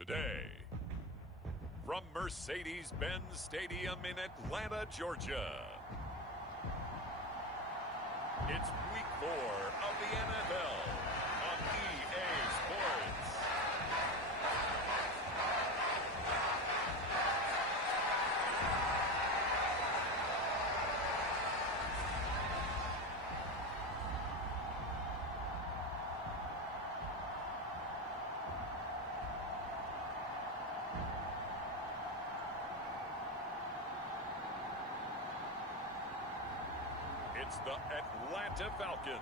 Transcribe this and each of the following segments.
Today, from Mercedes-Benz Stadium in Atlanta, Georgia, it's Week 4 of the NFL on EA Sports. It's the Atlanta Falcons.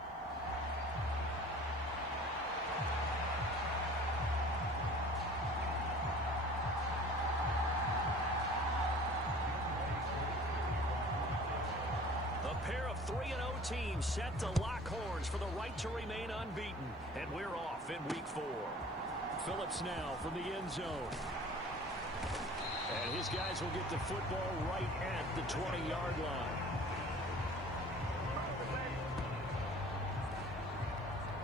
A pair of 3-0 teams set to lock horns for the right to remain unbeaten. And we're off in Week 4. Phillips now from the end zone. And his guys will get the football right at the 20-yard line.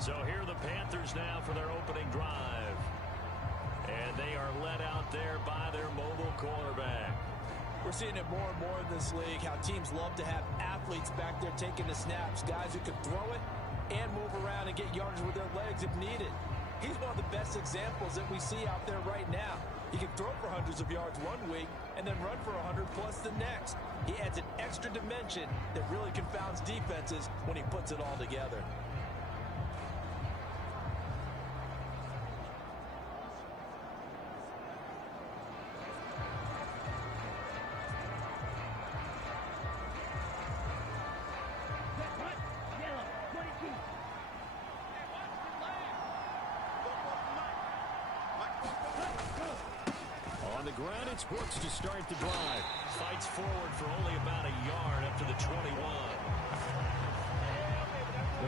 So here are the Panthers now for their opening drive. And they are led out there by their mobile quarterback. We're seeing it more and more in this league, how teams love to have athletes back there taking the snaps, guys who can throw it and move around and get yardage with their legs if needed. He's one of the best examples that we see out there right now. He can throw for hundreds of yards one week and then run for 100 plus the next. He adds an extra dimension that really confounds defenses when he puts it all together. On the ground, it's Brooks to start the drive. Fights forward for only about a yard up to the 21.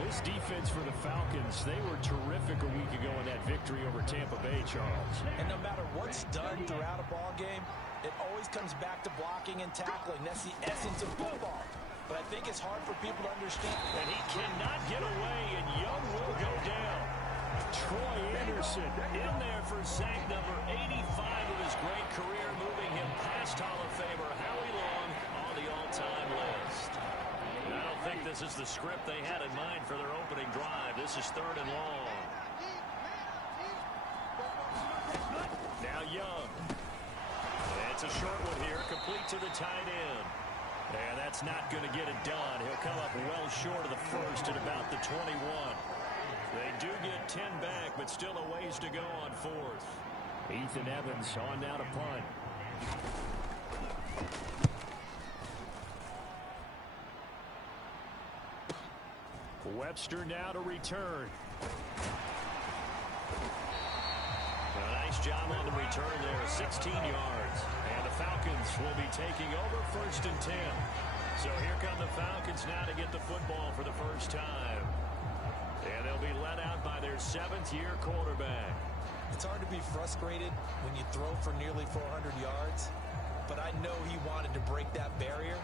This defense for the Falcons, they were terrific a week ago in that victory over Tampa Bay, Charles. And no matter what's done throughout a ball game, it always comes back to blocking and tackling. That's the essence of football. But I think it's hard for people to understand. And he cannot get away, and Young will go down. Troy Anderson in there for sack number 85 of his great career, moving him past Hall of Famer Howie Long on the all-time list. And I don't think this is the script they had in mind for their opening drive. This is 3rd and long. Now Young. And it's a short one here, complete to the tight end. And that's not going to get it done. He'll come up well short of the first at about the 21. They do get 10 back, but still a ways to go on 4th. Ethan Evans on now to punt. Webster now to return. A nice job on the return there, 16 yards. And the Falcons will be taking over 1st and 10. So here come the Falcons now to get the football for the first time. And they'll be led out by their 7th-year quarterback. It's hard to be frustrated when you throw for nearly 400 yards, but I know he wanted to break that barrier.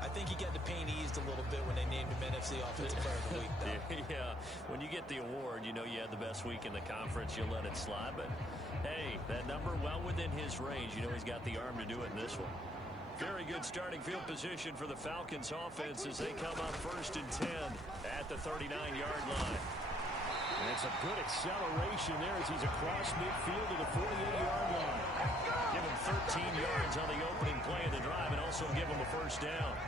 I think he got the pain eased a little bit when they named him NFC Offensive Player of the Week, though. Yeah, when you get the award, you know you had the best week in the conference, you'll let it slide. But, hey, that number well within his range. You know he's got the arm to do it in this one. Very good starting field position for the Falcons offense as they come up 1st and 10 at the 39-yard line. And it's a good acceleration there as he's across midfield to the 48-yard line. Give him 13 yards on the opening play of the drive and also give him a first down.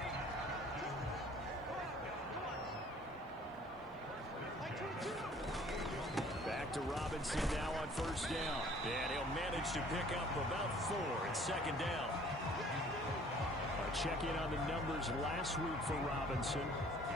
Back to Robinson now on 1st down. And he'll manage to pick up about 4 at 2nd down. Check in on the numbers last week for Robinson.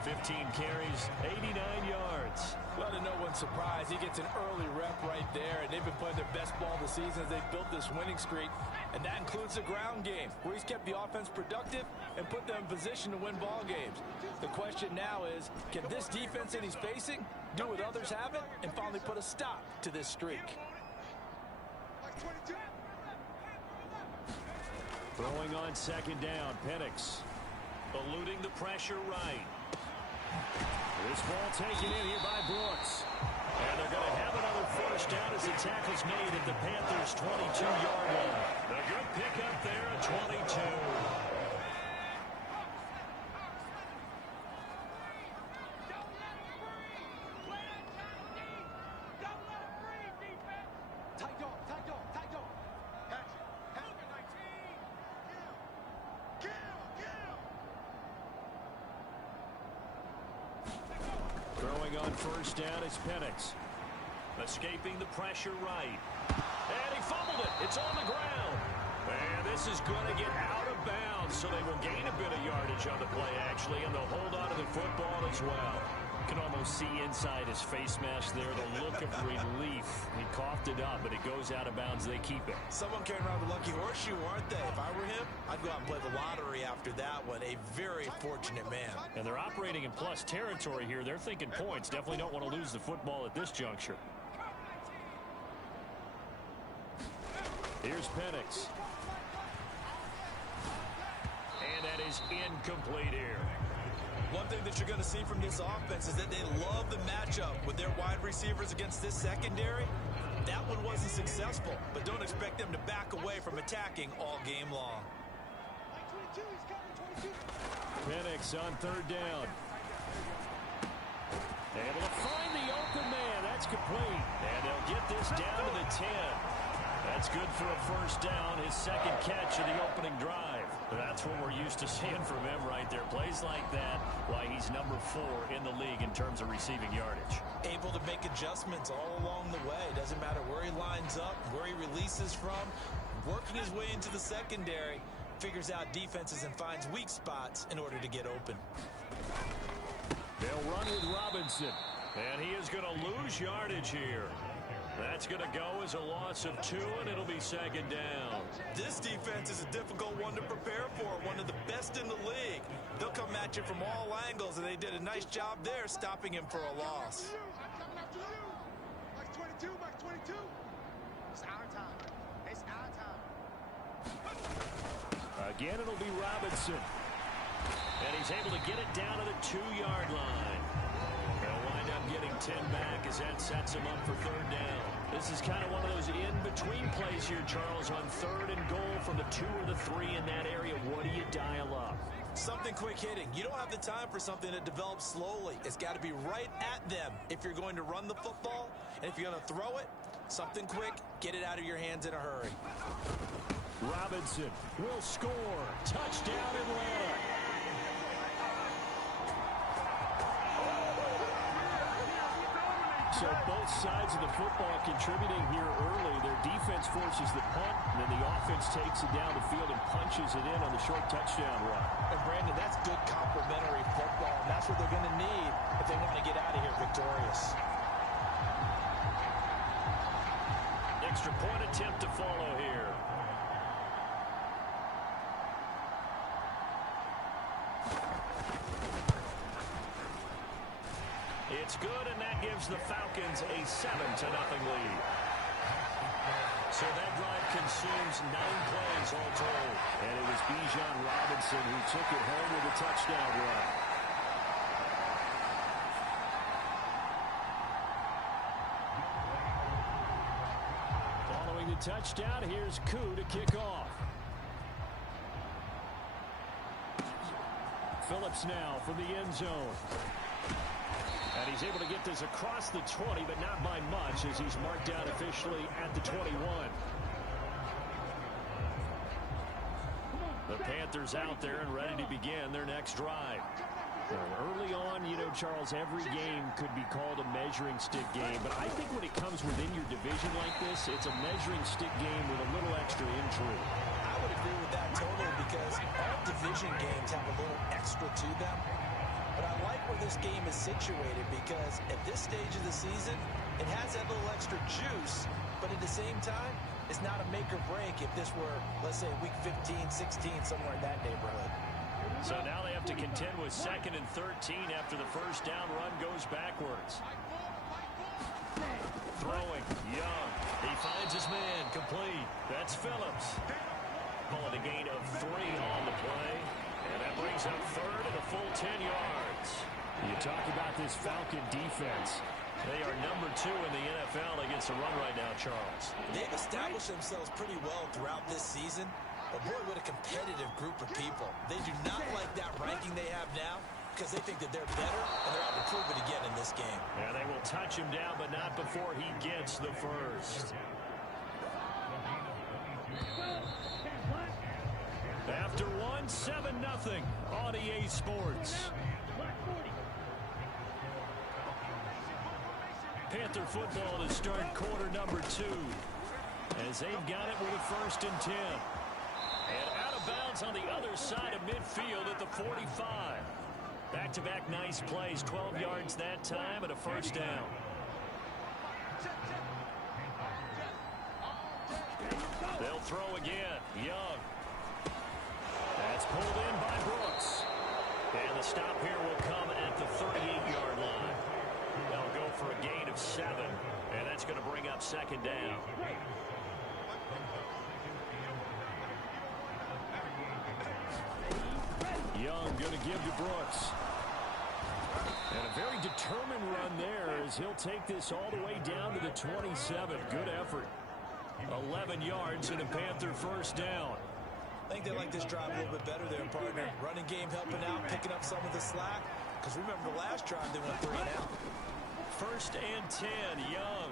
15 carries, 89 yards. Well, to no one's surprise, he gets an early rep right there, and they've been playing their best ball of the season as they've built this winning streak, and that includes the ground game, where he's kept the offense productive and put them in position to win ball games. The question now is, can this defense that he's facing do what others haven't and finally put a stop to this streak? Throwing on 2nd down, Penix eluding the pressure right. This ball taken in here by Brooks. And they're going to have another first down as the tackle's made at the Panthers' 22-yard line. A good pickup there at 22. Throwing on first down is Penix. Escaping the pressure right. And he fumbled it. It's on the ground. And this is going to get out of bounds, so they will gain a bit of yardage on the play, actually, and they'll hold on to the football as well. You can almost see inside his face mask there the look of relief. He coughed it up, but it goes out of bounds. They keep it. Someone carrying around the lucky horseshoe, aren't they? If I were him, I'd go out and play the lottery after that one. A very fortunate man. And they're operating in plus territory here. They're thinking points. Definitely don't want to lose the football at this juncture. Here's Penix. And that is incomplete here. One thing that you're going to see from this offense is that they love the matchup with their wide receivers against this secondary. That one wasn't successful, but don't expect them to back away from attacking all game long. Penix on third down. Able to find the open man. That's complete. And they'll get this down to the 10. That's good for a first down, his second catch of the opening drive. That's what we're used to seeing from him right there. Plays like that, why he's number 4 in the league in terms of receiving yardage. Able to make adjustments all along the way. Doesn't matter where he lines up, where he releases from. Working his way into the secondary, figures out defenses and finds weak spots in order to get open. They'll run with Robinson, and he is going to lose yardage here. That's going to go as a loss of 2, and it'll be second down. This defense is a difficult one to prepare for, one of the best in the league. They'll come at you from all angles, and they did a nice job there stopping him for a loss. Max 22, Max 22. It's our time. It's our time. Again, it'll be Robinson. And he's able to get it down to the 2-yard line. They'll wind up getting 10 back as that sets him up for third down. This is kind of one of those in-between plays here, Charles, on third and goal from the 2 or the 3 in that area. What do you dial up? Something quick hitting. You don't have the time for something that develops slowly. It's got to be right at them if you're going to run the football. And if you're going to throw it, something quick, get it out of your hands in a hurry. Robinson will score. Touchdown, Atlanta. So both sides of the football contributing here early. Their defense forces the punt, and then the offense takes it down the field and punches it in on the short touchdown run. And Brandon, that's good complementary football, and that's what they're going to need if they want to get out of here victorious. Extra point attempt to follow here. It's good, and that gives the Falcons a 7-0 lead. So that drive consumes 9 plays all told. And it was Bijan Robinson who took it home with a touchdown run. Following the touchdown, here's Koo to kick off. Phillips now from the end zone. And he's able to get this across the 20, but not by much as he's marked down officially at the 21. The Panthers out there and ready to begin their next drive. Early on, you know, Charles, every game could be called a measuring stick game, but I think when it comes within your division like this, it's a measuring stick game with a little extra intrigue. I would agree with that totally because all division games have a little extra to them. But I like where this game is situated because at this stage of the season, it has that little extra juice, but at the same time, it's not a make or break if this were, let's say, week 15, 16, somewhere in that neighborhood. So now they have to contend with 2nd and 13 after the first down run goes backwards. Throwing, Young. He finds his man, complete. That's Phillips. Calling a gain of 3 on the play. And that brings up third and a full 10 yards. You talk about this Falcon defense. They are number 2 in the NFL against the run right now, Charles. They've established themselves pretty well throughout this season. But boy, what a competitive group of people. They do not like that ranking they have now because they think that they're better and they're out to prove it again in this game. Yeah, they will touch him down, but not before he gets the first. After 1, 7-0 on EA Sports. Panther football to start quarter number 2. As they've got it with a 1st and 10. And out of bounds on the other side of midfield at the 45. Back-to-back nice plays, 12 yards that time and a 1st down. They'll throw again. Young. That's pulled in by Brooks. And the stop here will come at the 38-yard line. They'll go for a gain of 7. And that's going to bring up 2nd down. Young going to give to Brooks. And a very determined run there as he'll take this all the way down to the 27. Good effort. 11 yards and a Panther 1st down. I think they like this drive a little bit better there, partner. Running game helping out, picking up some of the slack. Because remember the last drive they went 3 and out. 1st and 10, Young.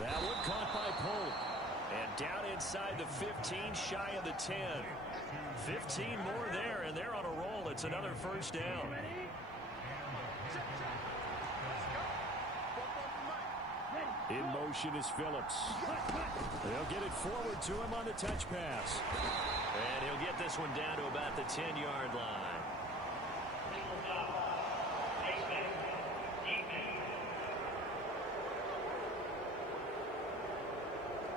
That one caught by Polk. And down inside the 15, shy of the 10. 15 more there, and they're on a roll. It's another 1st down. In motion is Phillips. They'll get it forward to him on the touch pass. And he'll get this one down to about the 10-yard line.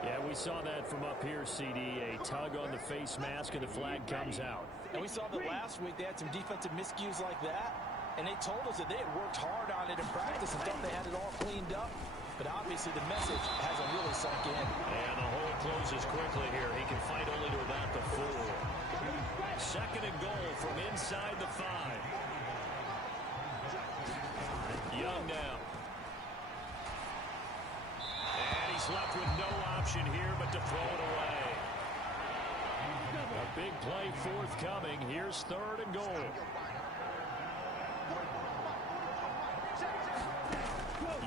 Yeah, we saw that from up here, CD. A tug on the face mask, and the flag comes out. And we saw that last week they had some defensive miscues like that. And they told us that they had worked hard on it in practice and thought they had it all cleaned up. But obviously the message hasn't really sunk in. And the hole closes quickly here. He can fight only to about the 4. 2nd and goal from inside the 5. Young now. And he's left with no option here but to throw it away. A big play forthcoming. Here's 3rd and goal.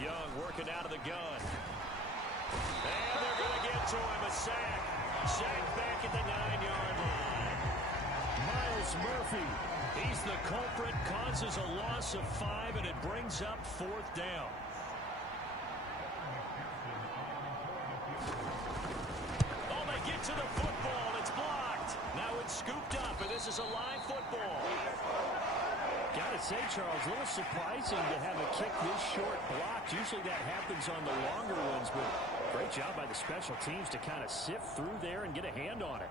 Young working out of the gun. And they're going to get to him. A sack. Sack back at the 9-yard line. Miles Murphy. He's the culprit. Causes a loss of 5, and it brings up 4th down. Oh, they get to the football. It's blocked. Now it's scooped up, and this is a live football. Gotta say, Charles, a little surprising to have a kick this short blocked. Usually that happens on the longer ones, but great job by the special teams to kind of sift through there and get a hand on it.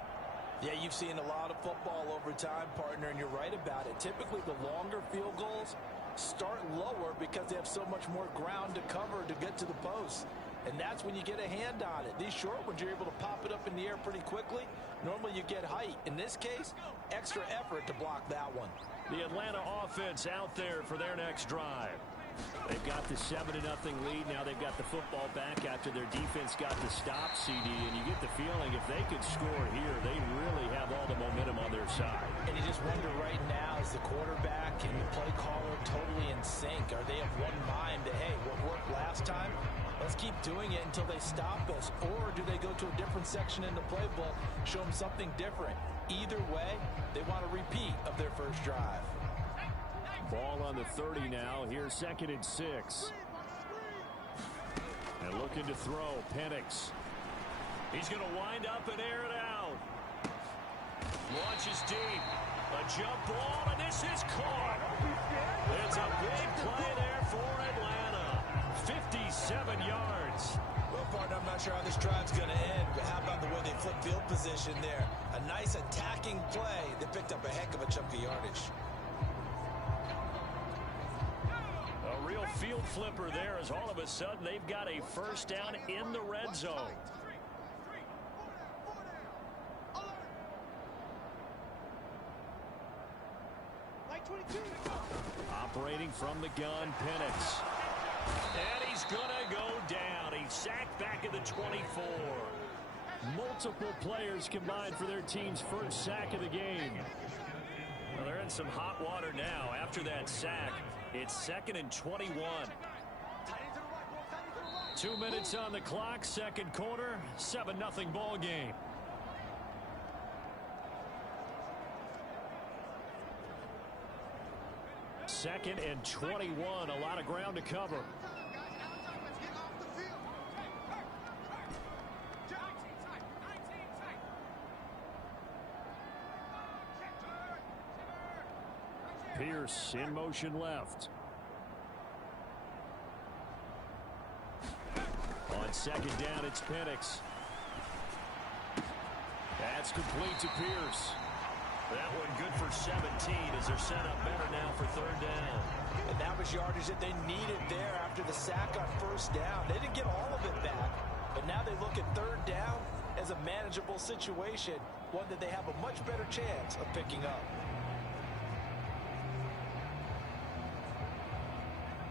Yeah, you've seen a lot of football over time, partner, and you're right about it. Typically, the longer field goals start lower because they have so much more ground to cover to get to the post. And that's when you get a hand on it. These short ones, you're able to pop it up in the air pretty quickly. Normally, you get height. In this case, extra effort to block that one. The Atlanta offense out there for their next drive. They've got the 7-0 lead. Now they've got the football back after their defense got the stop, CD. And you get the feeling if they could score here, they really have all the momentum on their side. And you just wonder right now, is the quarterback and the play caller totally in sync? Are they of one mind that, hey, what worked last time? Let's keep doing it until they stop us. Or do they go to a different section in the playbook, show them something different? Either way, they want a repeat of their first drive. Ball on the 30 now. Here's 2nd and 6. And looking to throw, Penix. He's going to wind up and air it out. Launches deep. A jump ball, and this is caught. It's a big play there for Atlanta. 57 yards. Well, partner, I'm not sure how this drive's going to end, but how about the way they flip field position there? A nice attacking play. They picked up a heck of a chunk of yardage. A real field flipper there as all of a sudden they've got a 1st down in the red zone. Like Operating from the gun, Penix. And he's going to go down. He's sacked back at the 24. Multiple players combined for their team's first sack of the game. Well, they're in some hot water now. After that sack, it's 2nd and 21. 2 minutes on the clock, second quarter, 7-0 ball game. Second and 21, a lot of ground to cover. Pierce in motion left. On second down, it's Penix. That's complete to Pierce. That one good for 17 as they're set up better now for third down. And that was yardage that they needed there after the sack on first down. They didn't get all of it back, but now they look at third down as a manageable situation, one that they have a much better chance of picking up.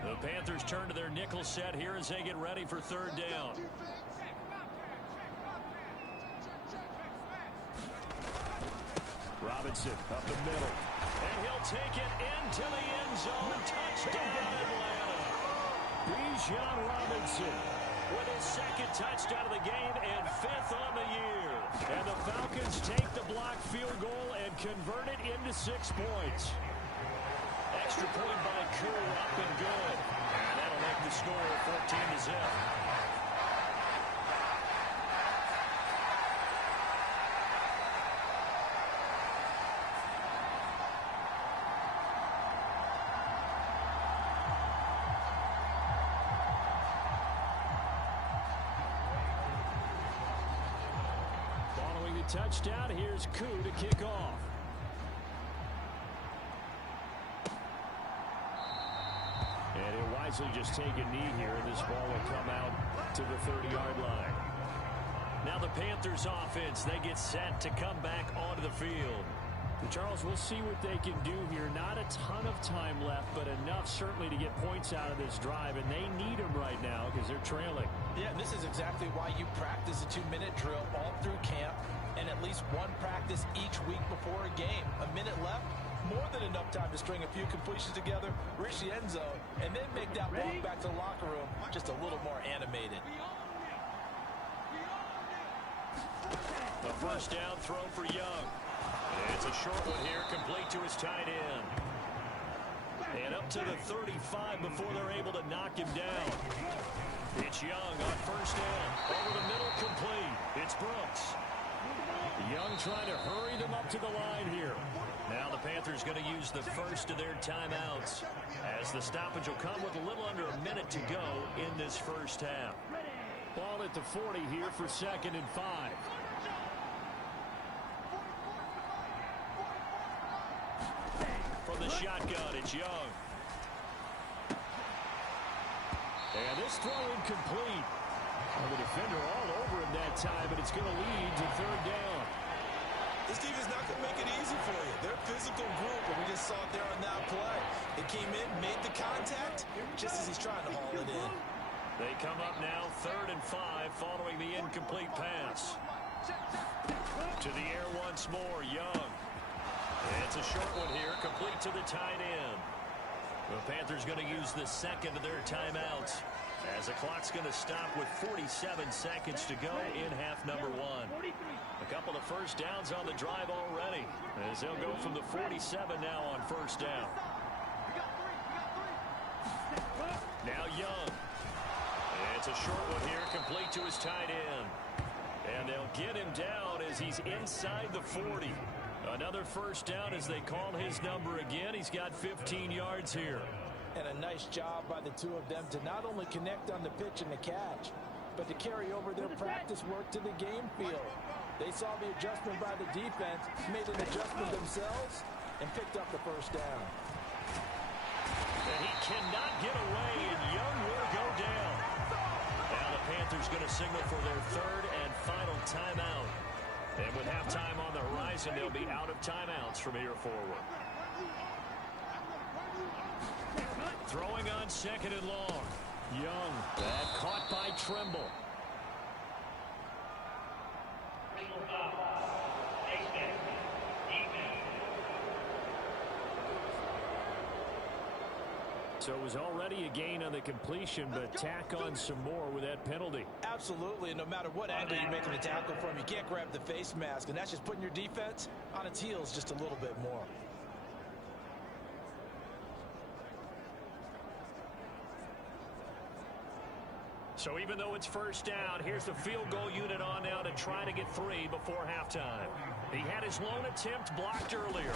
The Panthers turn to their nickel set here as they get ready for third down. Robinson up the middle. And he'll take it into the end zone. Touchdown, Atlanta. Bijan Robinson with his second touchdown of the game and 5th on the year. And the Falcons take the blocked field goal and convert it into 6 points. Extra point by Koo, up and good. And that'll make the score 14-0. Following the touchdown, here's Koo to kick off. And he'll wisely just take a knee here, and this ball will come out to the 30-yard line. Now the Panthers offense, they get set to come back onto the field. And Charles, we'll see what they can do here. Not a ton of time left, but enough certainly to get points out of this drive, and they need them right now because they're trailing. Yeah, and this is exactly why you practice a 2-minute drill all through camp and at least one practice each week before a game. A minute left, more than enough time to string a few completions together, reach the end zone, and then make that walk back to the locker room just a little more animated. The first down throw for Young. It's a short one here, complete to his tight end. And up to the 35 before they're able to knock him down. It's Young on first down. Over the middle, complete. It's Brooks. Young trying to hurry them up to the line here. Now the Panthers going to use the first of their timeouts, as the stoppage will come with a little under a minute to go in this first half. Ball at the 40 here for 2nd and 5. From the shotgun, it's Young. And this throw incomplete. Well, the defender all over him that time, but it's going to lead to third down. This team is not going to make it easy for you. They're a physical group, and we just saw it there on that play. They came in, made the contact, just as he's trying to haul it in. They come up now 3rd and 5 following the incomplete pass. To the air once more, Young. It's a short one here, complete to the tight end. The Panthers going to use the second of their timeouts, as the clock's going to stop with 47 seconds to go in half number 1. A couple of first downs on the drive already, as they'll go from the 47 now on first down. Now Young. It's a short one here, complete to his tight end. And they'll get him down as he's inside the 40. Another first down as they call his number again. He's got 15 yards here. And a nice job by the two of them to not only connect on the pitch and the catch, but to carry over their practice work to the game field. They saw the adjustment by the defense, made an adjustment themselves, and picked up the first down. And he cannot get away, and Young will go down. Now the Panthers going to signal for their 3rd and final timeout. And with halftime on the horizon, they'll be out of timeouts from here forward. on 2nd and long. Young. That caught by Trimble. So it was already a gain on the completion, but tack on some more with that penalty. Absolutely, and no matter what angle you're making a tackle from, you can't grab the face mask, and that's just putting your defense on its heels just a little bit more. So even though it's first down, here's the field goal unit on now to try to get 3 before halftime. He had his lone attempt blocked earlier.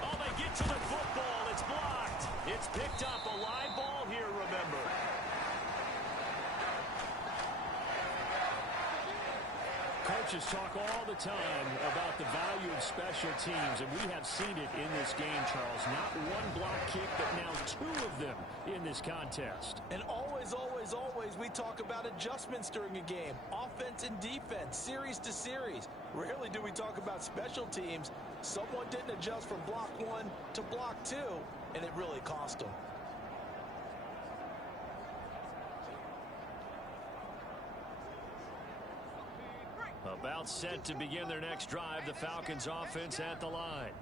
Oh, they get to the football. It's blocked. It's picked up. A live ball here, remember. Coaches talk all the time about the value of special teams, and we have seen it in this game, Charles. Not one block kick, but now 2 of them in this contest. And always, always, always, we talk about adjustments during a game. Offense and defense, series to series. Rarely do we talk about special teams. Someone didn't adjust from block 1 to block 2, and it really cost them. About set to begin their next drive, the Falcons offense at the line.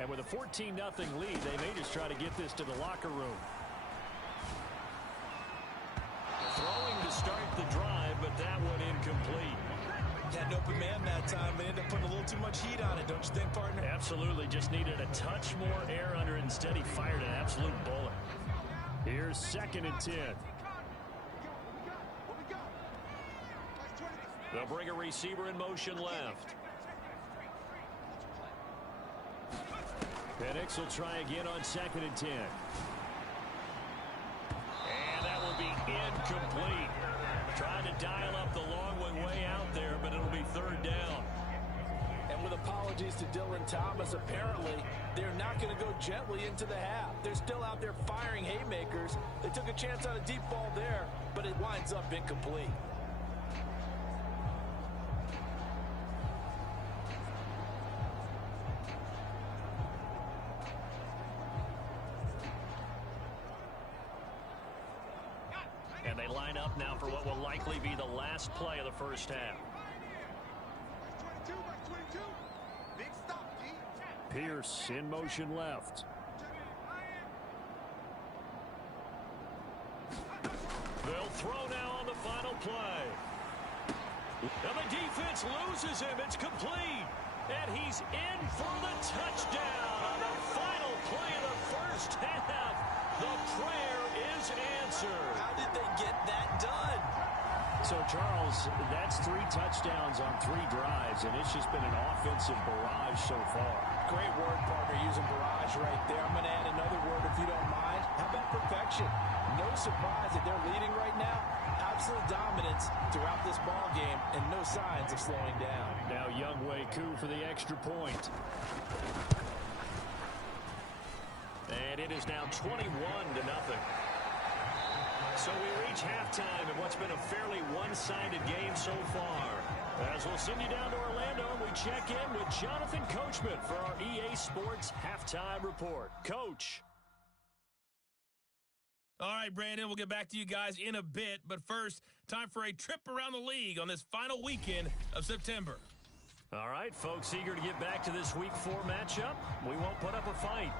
And with a 14-0 lead, they may just try to get this to the locker room. Throwing to start the drive, but that one incomplete. Had an open man that time, but ended up putting a little too much heat on it, don't you think, partner? Absolutely, just needed a touch more air under it. Instead, he fired an absolute bullet. Here's 2nd and 10. They'll bring a receiver in motion left. Penix will try again on 2nd and 10. And that will be incomplete. Trying to dial up the long one way out there, but it'll be 3rd down. And with apologies to Dylan Thomas, apparently they're not going to go gently into the half. They're still out there firing haymakers. They took a chance on a deep ball there, but it winds up incomplete. And they line up now for what will likely be the last play of the first half. Big stop, G. Pierce in motion left. They'll throw now on the final play. And the defense loses him. It's complete. And he's in for the touchdown on the final play of the first half. The prayer is answered. How did they get that done? So, Charles, that's 3 touchdowns on 3 drives, and it's just been an offensive barrage so far. Great word, partner, using barrage right there. I'm going to add another word if you don't mind. How about perfection? No surprise that they're leading right now. Absolute dominance throughout this ball game, and no signs of slowing down. Now Younghoe Koo for the extra point. And it is now 21-0. So we reach halftime in what's been a fairly one-sided game so far. As we'll send you down to Orlando, and we check in with Jonathan Coachman for our EA Sports Halftime Report. Coach. All right, Brandon, we'll get back to you guys in a bit. But first, time for a trip around the league on this final weekend of September. All right, folks, eager to get back to this Week 4 matchup. We won't put up a fight.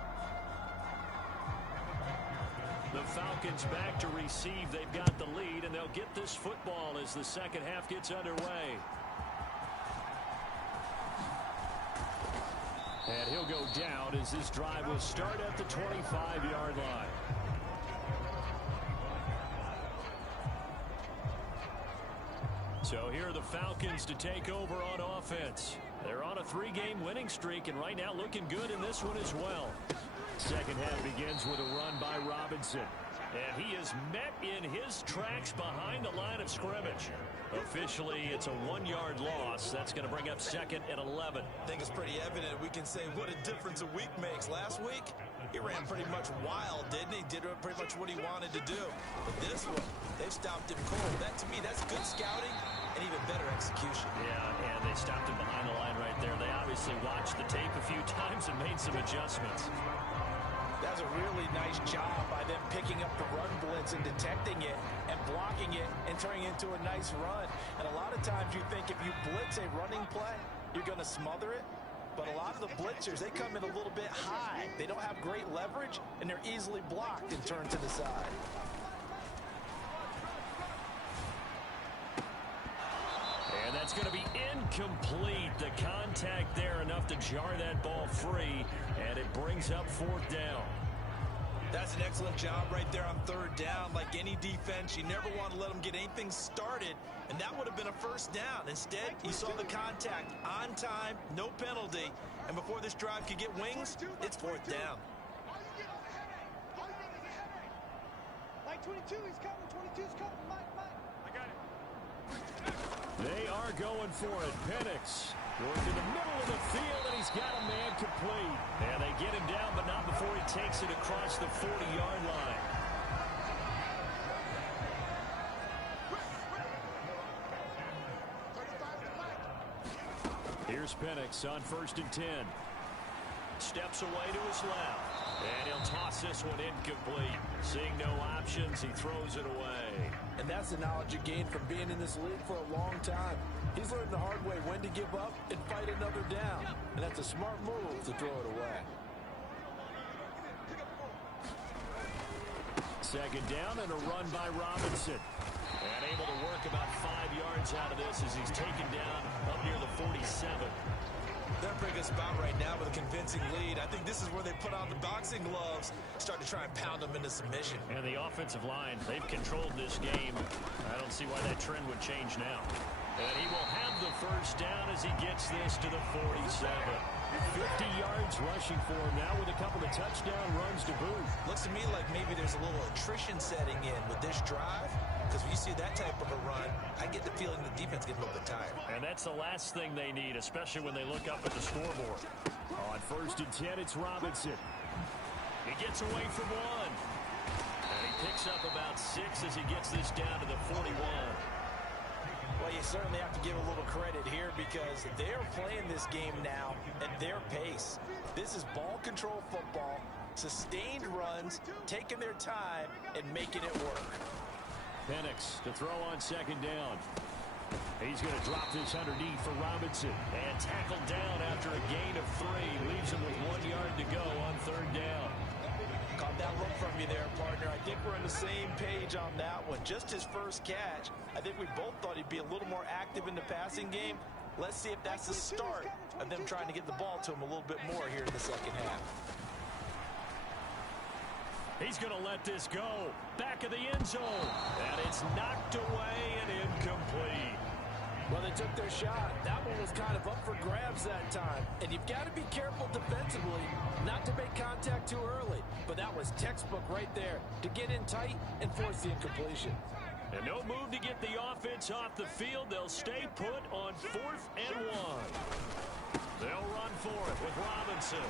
The Falcons back to receive. They've got the lead, and they'll get this football as the second half gets underway. And he'll go down as this drive will start at the 25-yard line. So here are the Falcons to take over on offense. They're on a 3-game winning streak, and right now looking good in this one as well. Second half begins with a run by Robinson. And he is met in his tracks behind the line of scrimmage. Officially, it's a 1-yard loss. That's going to bring up 2nd and 11. I think it's pretty evident. We can say what a difference a week makes. Last week, he ran pretty much wild, didn't he? Did pretty much what he wanted to do. But this one, they've stopped him cold. That, to me, that's good scouting and even better execution. Yeah, and they stopped him behind the line right there. They obviously watched the tape a few times and made some adjustments. That does a really nice job by them picking up the run blitz and detecting it and blocking it and turning it into a nice run. And a lot of times you think if you blitz a running play, you're going to smother it. But a lot of the blitzers, they come in a little bit high. They don't have great leverage, and they're easily blocked and turned to the side. And that's going to be incomplete. The contact there enough to jar that ball free, and it brings up 4th down. That's an excellent job right there on 3rd down. Like any defense, you never want to let them get anything started, and that would have been a 1st down. Instead, he saw the contact on time, no penalty, and before this drive could get wings, it's 4th down. All you get is a headache. All you get is a headache. Mike 22, he's coming. 22's coming. Mike. I got it. They are going for it. Penix going to the middle of the field, and he's got a man complete. And they get him down, but not before he takes it across the 40-yard line. Here's Penix on 1st and 10. Steps away to his left. And he'll toss this one incomplete. Seeing no options, he throws it away. And that's the knowledge you gain from being in this league for a long time. He's learned the hard way when to give up and fight another down. And that's a smart move to throw it away. 2nd down and a run by Robinson. And able to work about 5 yards out of this as he's taken down up near the 47. They're bringing us about right now with a convincing lead. I think this is where they put on the boxing gloves, start to try and pound them into submission. And the offensive line, they've controlled this game. I don't see why that trend would change now. And he will have the 1st down as he gets this to the 47. 50 yards rushing for him now with a couple of touchdown runs to boot. Looks to me like maybe there's a little attrition setting in with this drive, because when you see that type of a run, I get the feeling the defense gets a little bit tired. And that's the last thing they need, especially when they look up at the scoreboard. On 1st and 10, it's Robinson. He gets away from 1. And he picks up about 6 as he gets this down to the 41. Well, you certainly have to give a little credit here because they're playing this game now at their pace. This is ball control football, sustained runs, taking their time, and making it work. Penix to throw on 2nd down. He's going to drop this underneath for Robinson. And tackled down after a gain of 3. Leaves him with 1 yard to go on 3rd down. Caught that look from you there, partner. I think we're on the same page on that one. Just his first catch. I think we both thought he'd be a little more active in the passing game. Let's see if that's the start of them trying to get the ball to him a little bit more here in the 2nd half. He's going to let this go. Back of the end zone. And it's knocked away and incomplete. Well, they took their shot. That one was kind of up for grabs that time. And you've got to be careful defensively not to make contact too early. But that was textbook right there to get in tight and force the incompletion. And no move to get the offense off the field. They'll stay put on 4th and 1. They'll run for it with Robinson.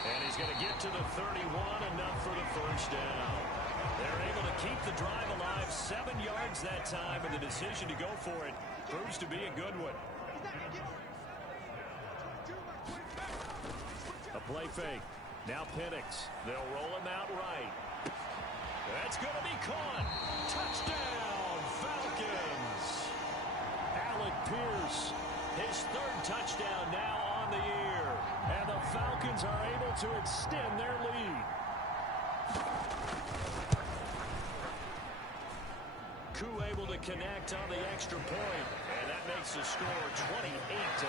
And he's going to get to the 31, enough for the 1st down. They're able to keep the drive alive, 7 yards that time, and the decision to go for it proves to be a good one. A play fake. Now Penix. They'll roll him out right. That's going to be caught. Touchdown, Falcons. Alec Pierce. His 3rd touchdown now on the year. And the Falcons are able to extend their lead. Koo able to connect on the extra point. And that makes the score 28-0.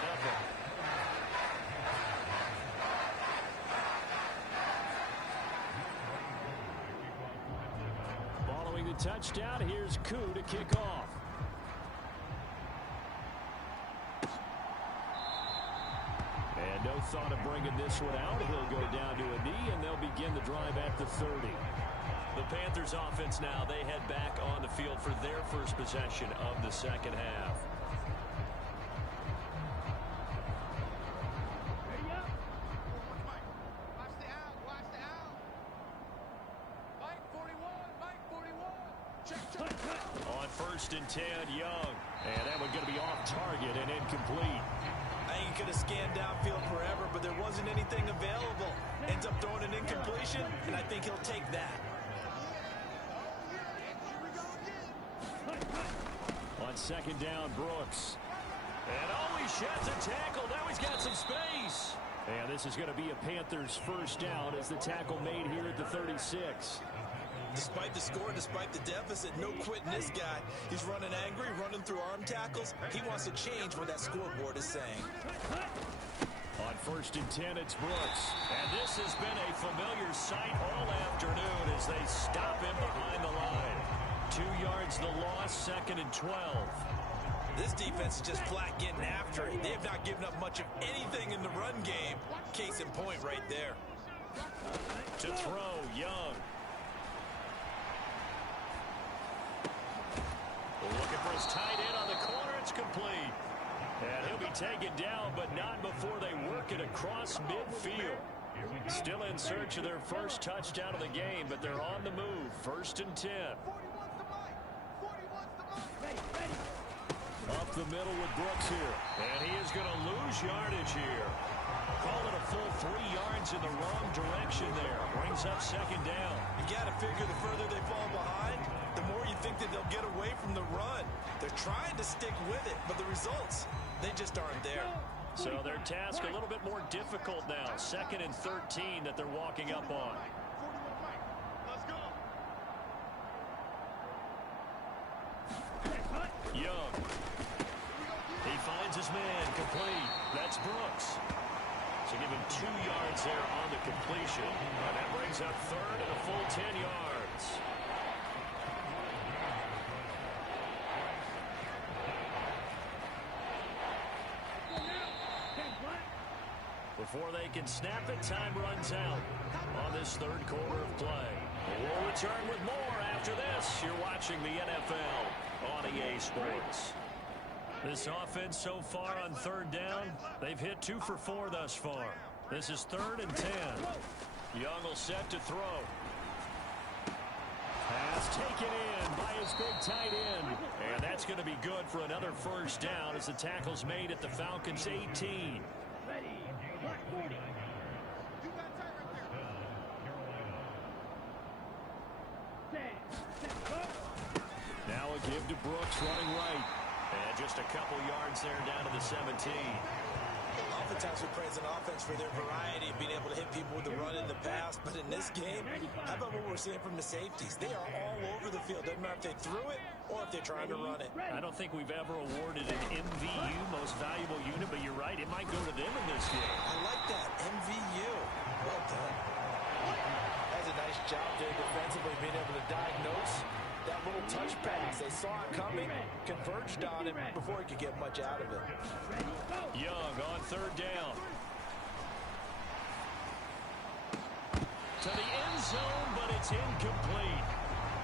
Following the touchdown, here's Koo to kick off. And no thought of bringing this one out. He'll go down to a knee, and they'll begin the drive at the 30. The Panthers offense now, they head back on the field for their first possession of the 2nd half. Watch the out. Mike 41. Check. On 1st and 10, Young. And that one going to be off target and incomplete. I think he could have scanned downfield forever, but there wasn't anything available. Ends up throwing an incompletion, and I think he'll take that. On second down, Brooks. And he sheds a tackle. Now he's got some space. And this is going to be a Panthers first down as the tackle made here at the 36. Despite the score, despite the deficit, no quitting this guy. He's running angry, running through arm tackles. He wants to change what that scoreboard is saying. On first and 10, it's Brooks. And this has been a familiar sight all afternoon as they stop him behind the line. 2 yards the loss, second and 12. This defense is just flat getting after it. They have not given up much of anything in the run game. Case in point right there. To throw, Young. Looking for his tight end on the corner. It's complete. And he'll be taken down, but not before they work it across midfield. Still in search of their first touchdown of the game, but they're on the move. First and 10. Up the middle with Brooks here. And he is going to lose yardage here. Call it a full 3 yards in the wrong direction there. Brings up second down. You got to figure the further they fall behind, the more you think that they'll get away from the run. They're trying to stick with it, but the results, they just aren't there. So their task a little bit more difficult now. Second and 13 that they're walking up on. Young. He finds his man, complete. That's Brooks. So give him 2 yards there on the completion. And that brings up third and a full 10 yards. Before they can snap it, time runs out on this third quarter of play. We'll return with more after this. You're watching the NFL on EA Sports. This offense so far on third down, they've hit 2 for 4 thus far. This is third and 10. Young will set to throw. Pass taken in by his big tight end. And that's going to be good for another first down as the tackle's made at the Falcons' 18. Now a give to Brooks running right. And just a couple yards there down to the 17. Oftentimes we praise an offense for their variety of being able to hit people with the run in the past. But in this game, how about what we're seeing from the safeties? They are all over the field. Doesn't matter if they threw it or if they're trying to run it. I don't think we've ever awarded an MVU, most valuable unit, but you're right. It might go to them in this game. I like that. MVU. Well done. That's a nice job there defensively, being able to diagnose that little touch pass. They saw it coming, converged on it before he could get much out of it. Young on third down. To the end zone, but it's incomplete.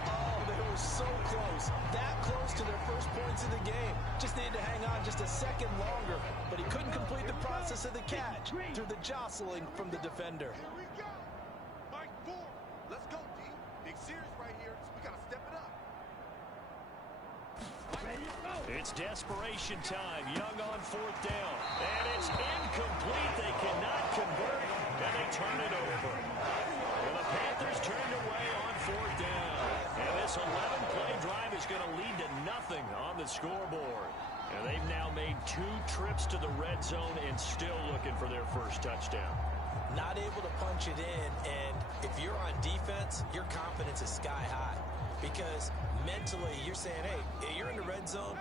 Oh, they were so close. That close to their first points of the game. Just needed to hang on just a second longer, but he couldn't complete the process of the catch through the jostling from the defender. Here we go. Mike 4. Let's go, D. Big series right here. We got to step it up. It's desperation time. Young on fourth down. And it's incomplete. They cannot convert, and they turn it over. Well, the Panthers turned away on fourth down. And this 11-play drive is going to lead to nothing on the scoreboard. And they've now made 2 trips to the red zone and still looking for their first touchdown. Not able to punch it in, and if you're on defense, your confidence is sky high. Because mentally, you're saying, hey, you're in the red zone.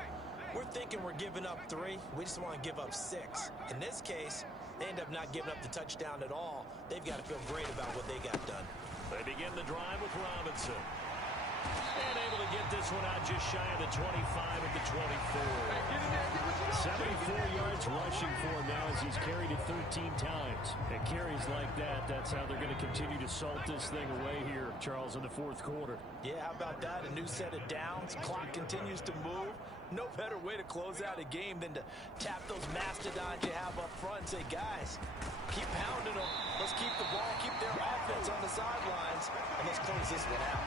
We're thinking we're giving up 3. We just want to give up 6. In this case, they end up not giving up the touchdown at all. They've got to feel great about what they got done. They begin the drive with Robinson. And able to get this one out just shy of the 25 at the 24. 74 yards rushing for him now as he's carried it 13 times. And carries like that, that's how they're going to continue to salt this thing away here, Charles, in the fourth quarter. Yeah, how about that? A new set of downs. Clock continues to move. No better way to close out a game than to tap those mastodons you have up front and say, guys, keep pounding them. Let's keep the ball, keep their offense on the sidelines, and let's close this one out.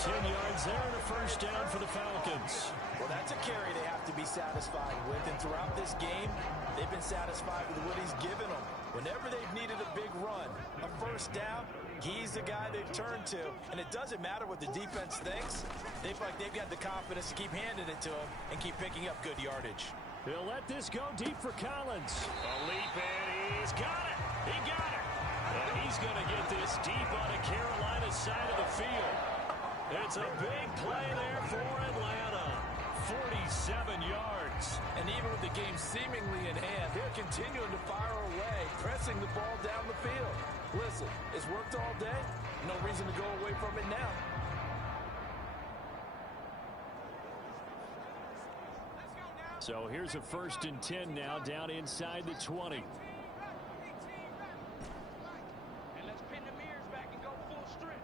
10 yards there and a first down for the Falcons. Well, that's a carry they have to be satisfied with, and throughout this game, they've been satisfied with what he's given them. Whenever they've needed a big run, a first down, He's the guy they've turned to, and it doesn't matter what the defense thinks. They feel like they've got the confidence to keep handing it to him and keep picking up good yardage. He'll let this go deep for Collins. A leap in. He's got it. He got it. And he's going to get this deep on the Carolina side of the field. It's a big play there for Atlanta. 47 yards. And even with the game seemingly in hand, they're continuing to fire away, pressing the ball down the field. Listen, it's worked all day. No reason to go away from it now. So here's a 1st and 10 now down inside the 20. And let's pin the mirrors back and go full strip.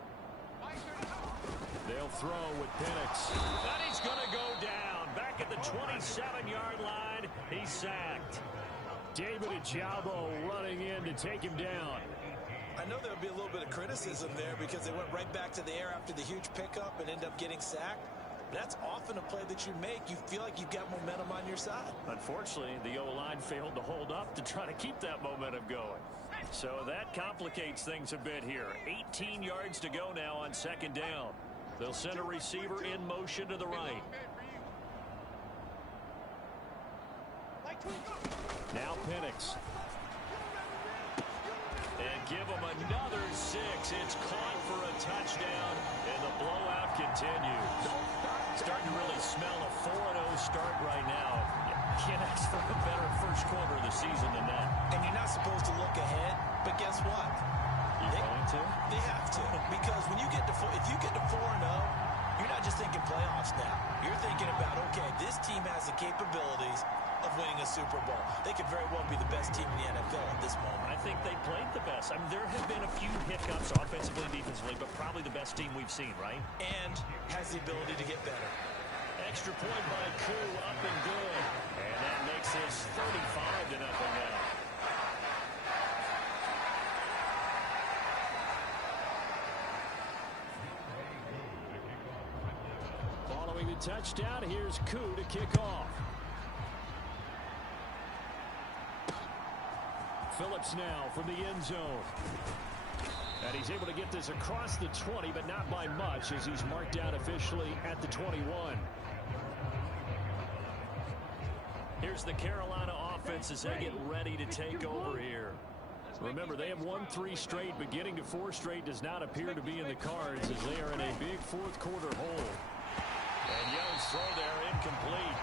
They'll throw with Penix. And he's going to go down. Back at the 27-yard line. He's sacked. David Ojabo running in to take him down. I know there'll be a little bit of criticism there because they went right back to the air after the huge pickup and ended up getting sacked. That's often a play that you make. You feel like you've got momentum on your side. Unfortunately, the O-line failed to hold up to try to keep that momentum going. So that complicates things a bit here. 18 yards to go now on 2nd down. They'll send a receiver in motion to the right. Now Penix. And give him another 6. It's caught for a touchdown, and the blowout continues. Starting to really smell a 4-0 start right now. Can't ask for a better first quarter of the season than that. And you're not supposed to look ahead, but guess what? You're going to? They have to. Because when you get to if you get to 4-0, you're not just thinking playoffs now. You're thinking about, okay, this team has the capabilities of winning a Super Bowl. They could very well be the best team in the NFL at this moment. I think they played the best. I mean, there have been a few hiccups offensively and defensively, but probably the best team we've seen, right? And has the ability to get better. Extra point by Koo, up and good. And that makes this 35-0 now. Following the touchdown, here's Koo to kick off. Phillips now from the end zone. And he's able to get this across the 20, but not by much as he's marked down officially at the 21. Here's the Carolina offense as they get ready to take over here. Remember, they have won 3 straight, but getting to 4 straight does not appear to be in the cards as they are in a big 4th quarter hole. And Young's throw there incomplete.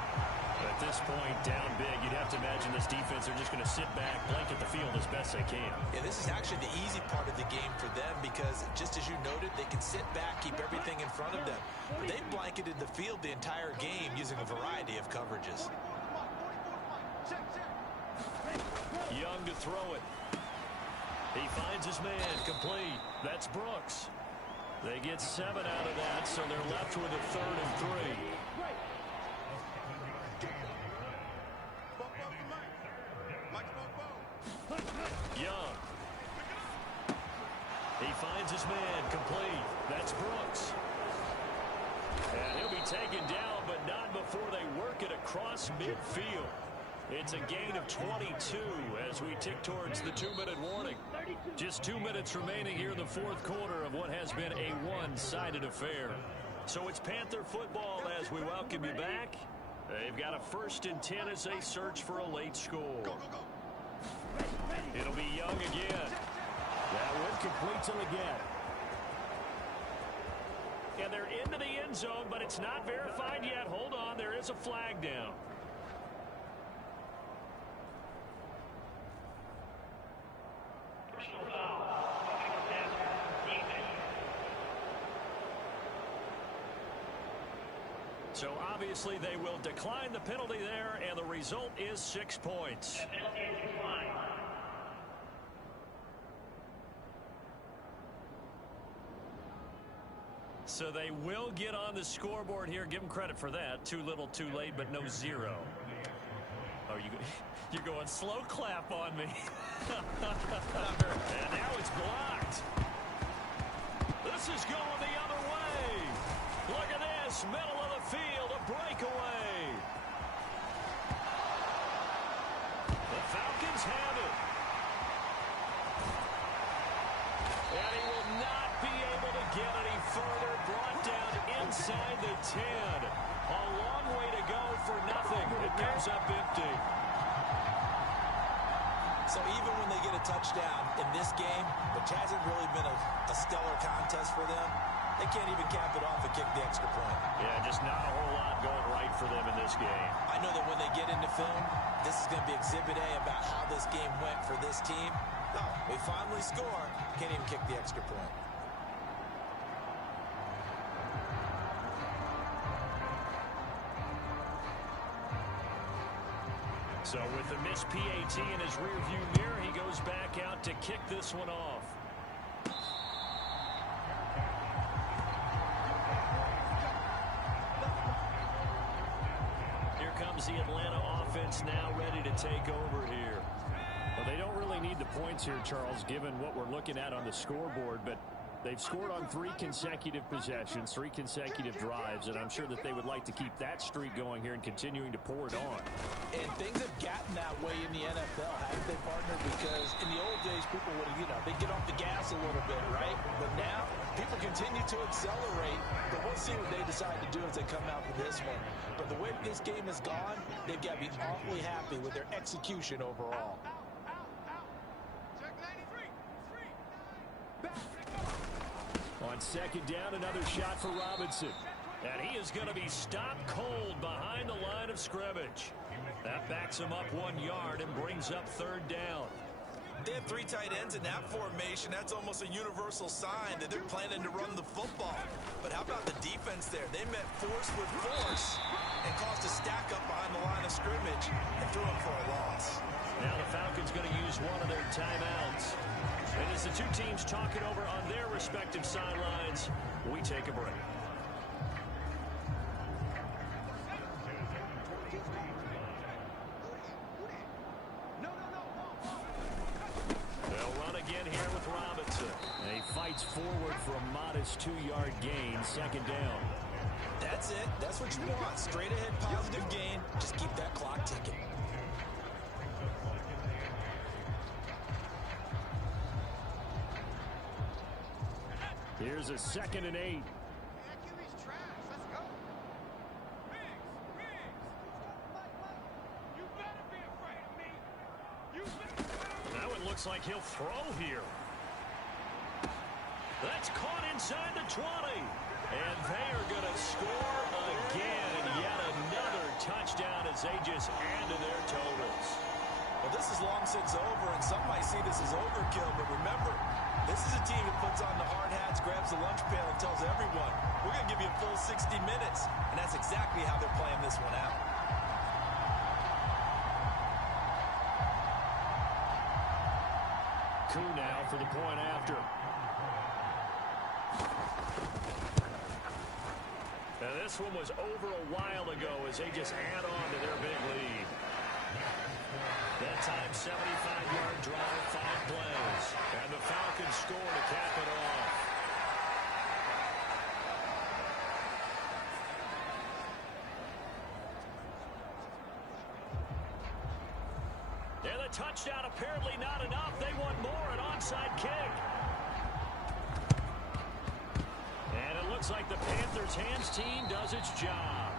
At this point, down big, you'd have to imagine this defense are just going to sit back, blanket the field as best they can. Yeah, this is actually the easy part of the game for them because, just as you noted, they can sit back, keep everything in front of them. But they've blanketed the field the entire game using a variety of coverages. Young to throw it. He finds his man, complete. That's Brooks. They get 7 out of that, so they're left with a 3rd and 3. Young. He finds his man, complete. That's Brooks. And he'll be taken down, but not before they work it across midfield. It's a gain of 22 as we tick towards the 2-minute warning. Just 2 minutes remaining here in the 4th quarter of what has been a one-sided affair. So it's Panther football as we welcome you back. They've got a 1st and 10 as they search for a late score. It'll be Young again. That one completes him again. And they're into the end zone, but it's not verified yet. Hold on, there is a flag down. So obviously they will decline the penalty there, and the result is 6 points. So they will get on the scoreboard here. Give them credit for that. Too little, too late, but no 0. Oh, you're going slow clap on me. And now it's blocked. This is going the other way. Look at this, middle of the field, a breakaway. The Falcons have it. And he will not be able to get any further. Brought down inside the 10. A long way to go for nothing. It comes up empty. So even when they get a touchdown in this game, which hasn't really been a stellar contest for them, they can't even cap it off and kick the extra point. Yeah, just not a whole lot going right for them in this game. I know that when they get into film, this is going to be Exhibit A about how this game went for this team. Oh, they finally score. Can't even kick the extra point. So with the missed PAT in his rearview mirror, he goes back out to kick this one off. Here comes the Atlanta offense now ready to take over here. Well, they don't really need the points here, Charles, given what we're looking at on the scoreboard, but they've scored on 3 consecutive possessions, 3 consecutive drives, and I'm sure that they would like to keep that streak going here and continuing to pour it on. And things have gotten that way in the NFL, haven't they, partner? Because in the old days, people would, they get off the gas a little bit, right? But now, people continue to accelerate, but we'll see what they decide to do as they come out for this one. But the way this game has gone, they've got to be awfully happy with their execution overall. On second down, another shot for Robinson. And he is going to be stopped cold behind the line of scrimmage. That backs him up 1 yard and brings up third down. They have 3 tight ends in that formation. That's almost a universal sign that they're planning to run the football. But how about the defense there? They met force with force and caused a stack up behind the line of scrimmage and threw them for a loss. Now the Falcons going to use one of their timeouts. And as the two teams talk it over on their respective sidelines, we take a break. They'll run again here with Robinson. And he fights forward for a modest 2-yard gain, second down. That's it. That's what you want. Straight ahead positive gain. Just keep that clock ticking. Here's a 2nd and 8. Now it looks like he'll throw here. That's caught inside the 20. And they are going to score again. Yet another touchdown as they just add to their totals. Well, this is long since over, and some might see this as overkill, but remember, this is a team that puts on the hard hats, grabs the lunch pail, and tells everyone, we're going to give you a full 60 minutes. And that's exactly how they're playing this one out. Coup now for the point after. Now this one was over a while ago as they just add on to their big lead. That time, 75-yard drive, 5 plays. And the Falcons score to cap it off. And the touchdown apparently not enough. They want more, an onside kick. And it looks like the Panthers' hands team does its job.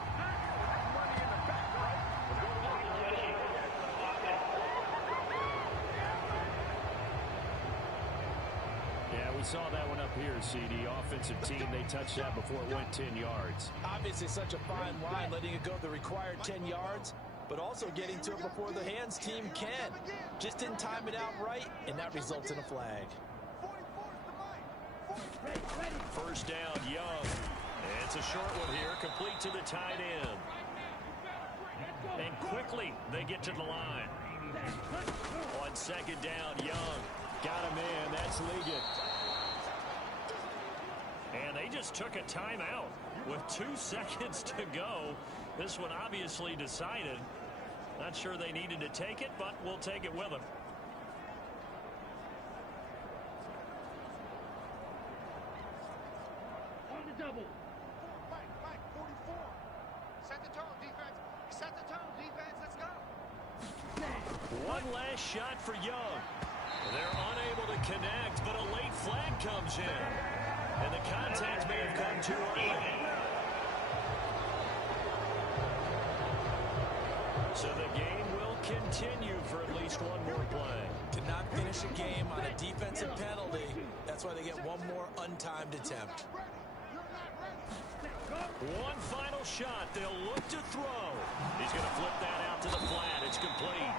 Yeah, we saw that one up here, CD. Offensive team, they touched that before it went 10 yards. Obviously such a fine line, letting it go the required 10 yards, but also getting to it before the hands team can. Just didn't time it out right, and that results in a flag. First down, Young. It's a short one here, complete to the tight end. And quickly, they get to the line. On second down, Young. Got him in. That's Liggett. And they just took a timeout with 2 seconds to go. This one obviously decided. Not sure they needed to take it, but we'll take it with them. On the double. Mike, 44. Set the tone, defense. Set the tone, defense. Let's go. One last shot for Young. They're unable to connect, but a late flag comes in. And the contact may have come too early. So the game will continue for at least one more play. To not finish a game on a defensive penalty, that's why they get one more untimed attempt. One final shot. They'll look to throw. He's going to flip that out to the flat. It's complete.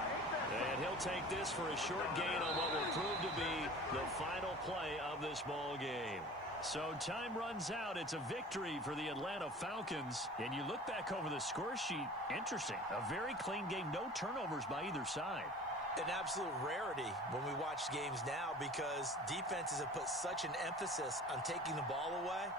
And he'll take this for a short gain on what will prove to be the final play of this ball game. So time runs out. It's a victory for the Atlanta Falcons. And you look back over the score sheet, interesting. A very clean game, no turnovers by either side. An absolute rarity when we watch games now because defenses have put such an emphasis on taking the ball away.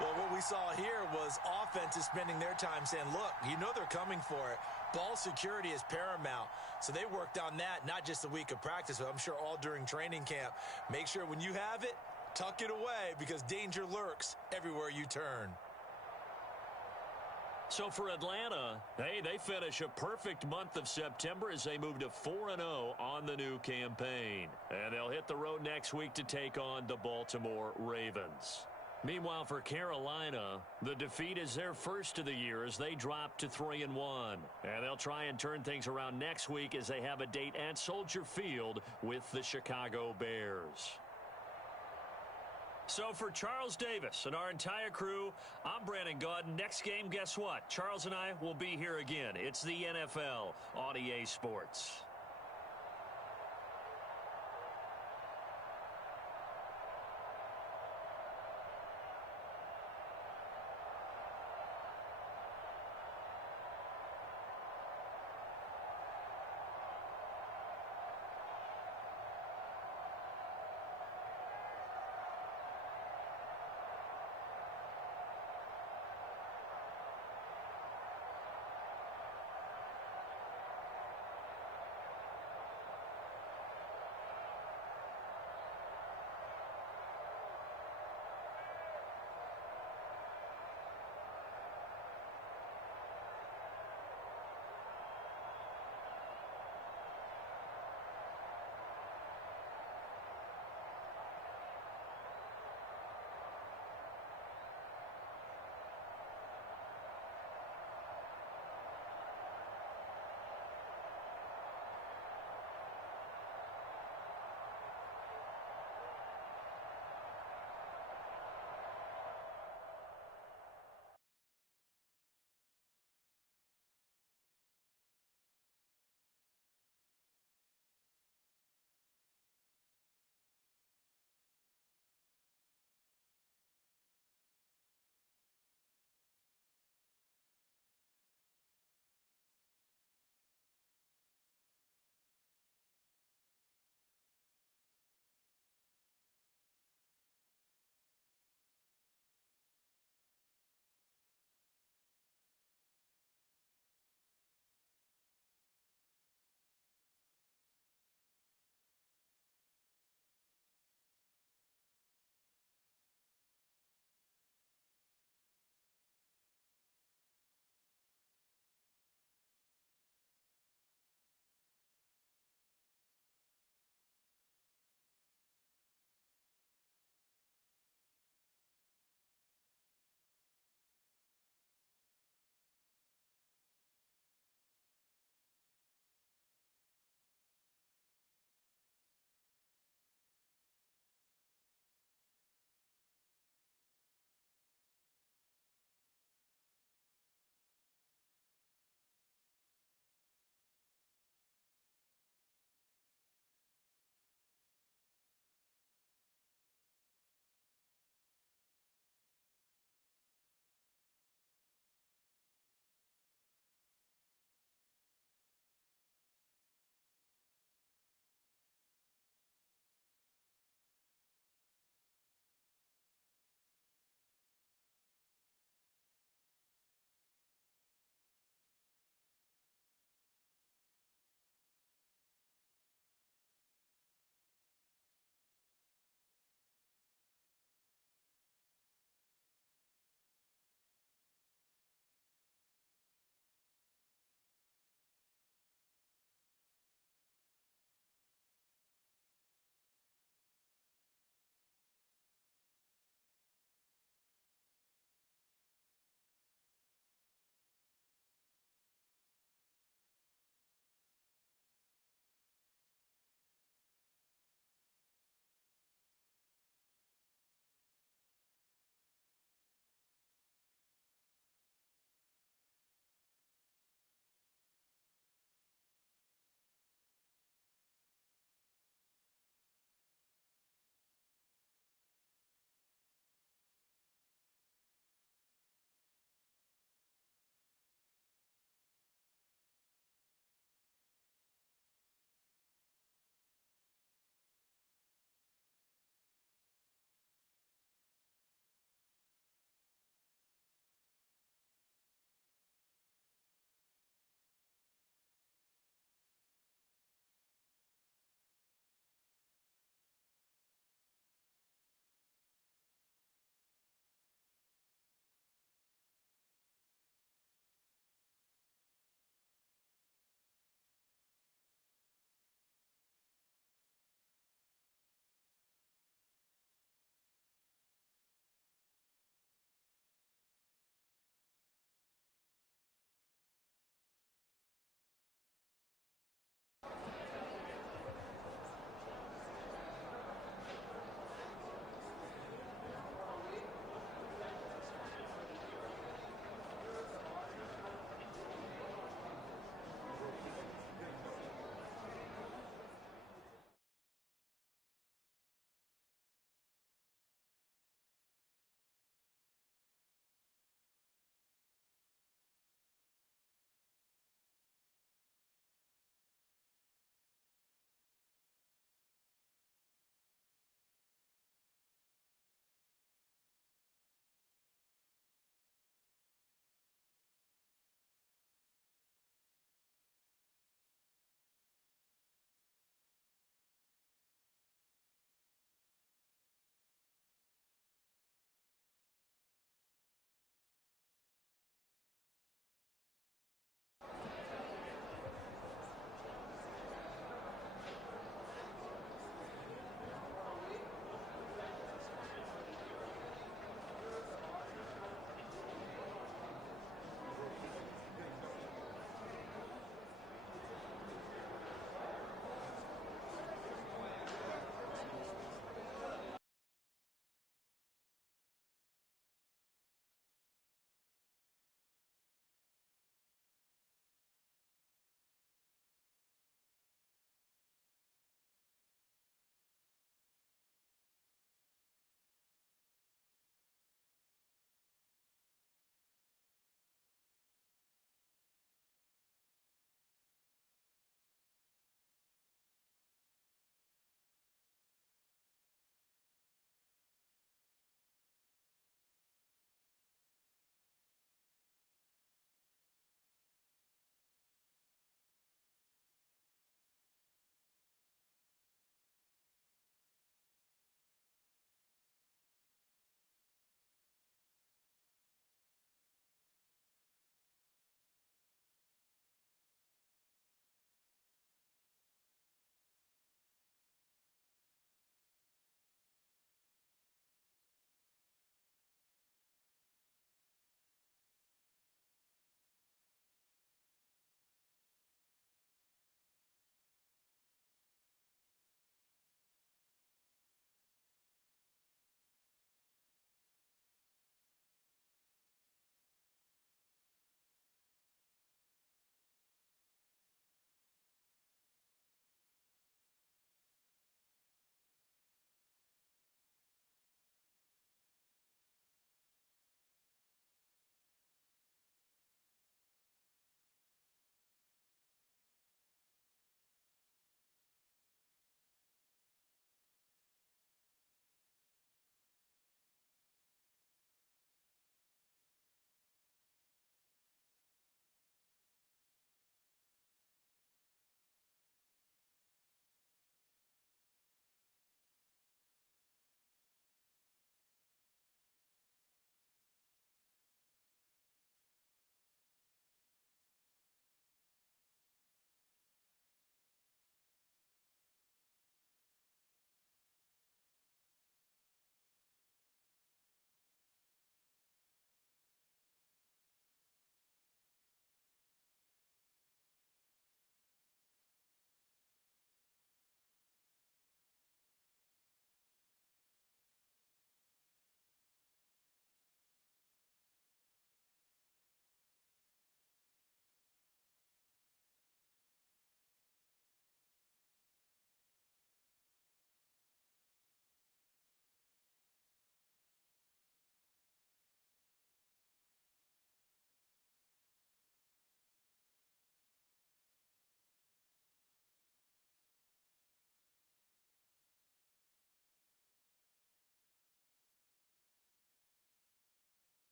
Well, what we saw here was offenses spending their time saying, look, you know they're coming for it. Ball security is paramount. So they worked on that, not just a week of practice, but I'm sure all during training camp. Make sure when you have it, tuck it away because danger lurks everywhere you turn. So for Atlanta, hey, they finish a perfect month of September as they move to 4-0 on the new campaign. And they'll hit the road next week to take on the Baltimore Ravens. Meanwhile, for Carolina, the defeat is their first of the year as they drop to 3-1. And they'll try and turn things around next week as they have a date at Soldier Field with the Chicago Bears. So for Charles Davis and our entire crew, I'm Brandon Gaudin. Next game, guess what? Charles and I will be here again. It's the NFL on EA Sports.